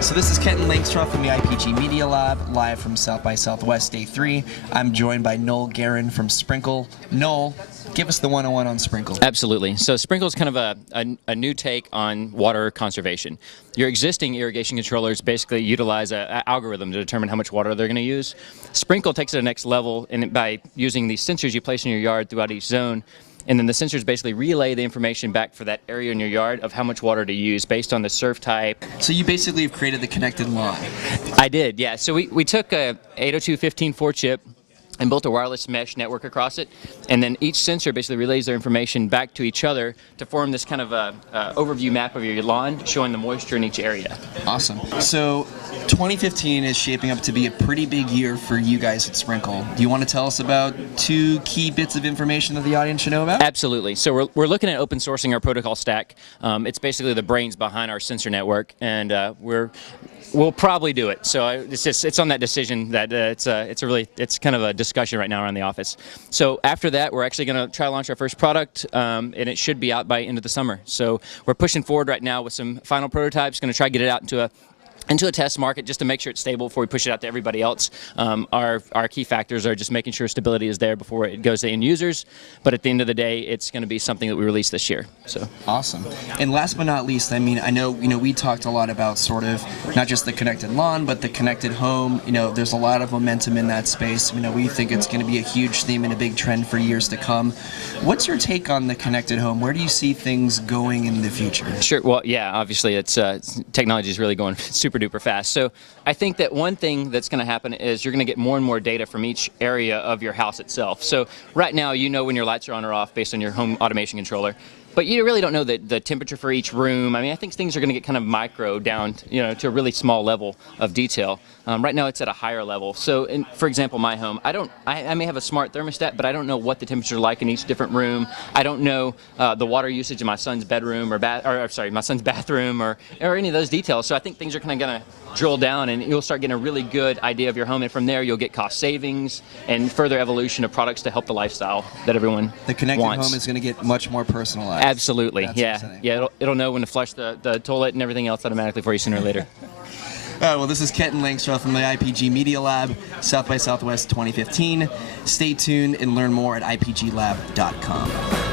So this is Kenton Langstroth from the IPG Media Lab, live from South by Southwest Day 3. I'm joined by Noel Geren from Sprinkl. Noel, give us the 101 on Sprinkl. Absolutely. So Sprinkl is kind of a new take on water conservation. Your existing irrigation controllers basically utilize an algorithm to determine how much water they're going to use. Sprinkl takes it to the next level by using these sensors you place in your yard throughout each zone. And then the sensors basically relay the information back for that area in your yard of how much water to use based on the surf type. So you basically have created the connected lawn. I did, yeah. So we took a 802.15.4 chip and built a wireless mesh network across it, and then each sensor basically relays their information back to each other to form this kind of overview map of your lawn, showing the moisture in each area. Awesome. So 2015 is shaping up to be a pretty big year for you guys at Sprinkl. Do you want to tell us about two key bits of information that the audience should know about? Absolutely. So we're looking at open sourcing our protocol stack. It's basically the brains behind our sensor network, and we'll probably do it. So it's on that decision that it's kind of a discussion right now around the office. So after that, we're actually going to try to launch our first product, and it should be out by end of the summer. So we're pushing forward right now with some final prototypes. Going to try to get it out into a test market just to make sure it's stable before we push it out to everybody else. Our key factors are just making sure stability is there before it goes to end users, but at the end of the day, it's going to be something that we release this year. So awesome. And last but not least, I mean, I know we talked a lot about sort of not just the connected lawn, but the connected home. There's a lot of momentum in that space. We think it's going to be a huge theme and a big trend for years to come. What's your take on the connected home? Where do you see things going in the future? Sure. Well, yeah, obviously technology is really going super duper fast. So I think that one thing that's going to happen is you're going to get more and more data from each area of your house itself. So right now, when your lights are on or off based on your home automation controller, but you really don't know the temperature for each room. I mean, I think things are going to get kind of micro down, to a really small level of detail. Right now, it's at a higher level. So, for example, my home, I may have a smart thermostat, but I don't know what the temperature is like in each different room. I don't know the water usage in my son's bedroom my son's bathroom or any of those details. So I think things are kind of going to drill down, and you'll start getting a really good idea of your home, and from there you'll get cost savings and further evolution of products to help the lifestyle that everyone wants. The connected home is going to get much more personalized. Absolutely. That's yeah exciting. Yeah, it'll know when to flush the toilet and everything else automatically for you sooner or later. Well, this is Kenton Langstroth from the IPG Media Lab, South by Southwest 2015. Stay tuned and learn more at ipglab.com.